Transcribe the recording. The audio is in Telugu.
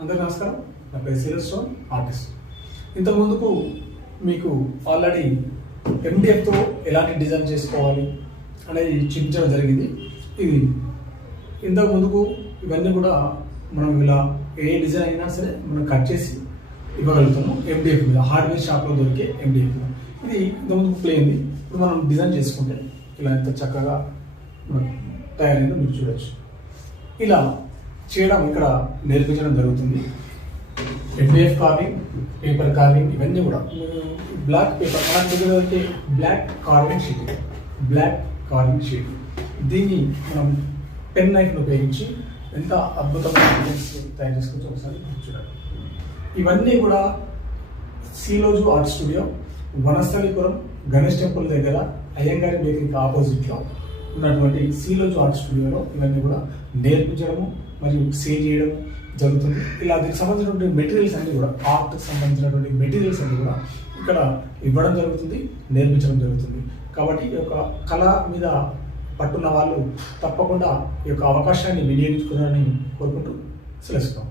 అందరికీ నమస్కారం. నా పేరు సిల్వర్ స్టోన్ ఆర్టిస్ట్. ఇంతకుముందుకు మీకు ఆల్రెడీ MDFతో ఎలాంటి డిజైన్ చేసుకోవాలి అనేది చూపించడం జరిగింది. ఇది ఇంతకు ముందుకు ఇవన్నీ కూడా మనం ఇలా ఏ డిజైన్ అయినా సరే మనం కట్ చేసి ఇవ్వగలుగుతాము. MDF మీద హార్డ్వేర్ షాప్లో దొరికే MDF మీద ఇది ఇంతకుముందుకు ప్లేన్. ఇప్పుడు మనం డిజైన్ చేసుకుంటే ఇలా ఎంత చక్కగా తయారైందో మీరు చూడవచ్చు. ఇలా చేయడం ఇక్కడ నేర్పించడం జరుగుతుంది. MDF కార్వింగ్, పేపర్ కార్వింగ్ ఇవన్నీ కూడా బ్లాక్ పేపర్ మన దగ్గర అయితే బ్లాక్ కార్వింగ్ షీట్ దీన్ని మనం పెన్ నైఫ్ను ఉపయోగించి ఎంత అద్భుతమైన డిజైన్స్ తయారు చేసుకోవచ్చు ఒకసారి చూడండి. ఇవన్నీ కూడా సీలోజు art studio, Vanasthalipuram Ganesh temple దగ్గర అయ్యంగారి బేకరీకి ఆపోజిట్లో ఉన్నటువంటి సీలోజు ఆర్ట్ స్టూడియోలో ఇవన్నీ కూడా నేర్పించడము మరియు సేల్ చేయడం జరుగుతుంది. ఇలా దీనికి సంబంధించినటువంటి మెటీరియల్స్ అన్ని కూడా ఆర్ట్కి సంబంధించినటువంటి మెటీరియల్స్ అన్ని కూడా ఇక్కడ ఇవ్వడం జరుగుతుంది, నేర్పించడం జరుగుతుంది. కాబట్టి ఈ యొక్క కళ మీద పట్టున్న వాళ్ళు తప్పకుండా ఈ యొక్క అవకాశాన్ని వినియోగించుకోవాలని కోరుకుంటూ సెలవుస్తాం.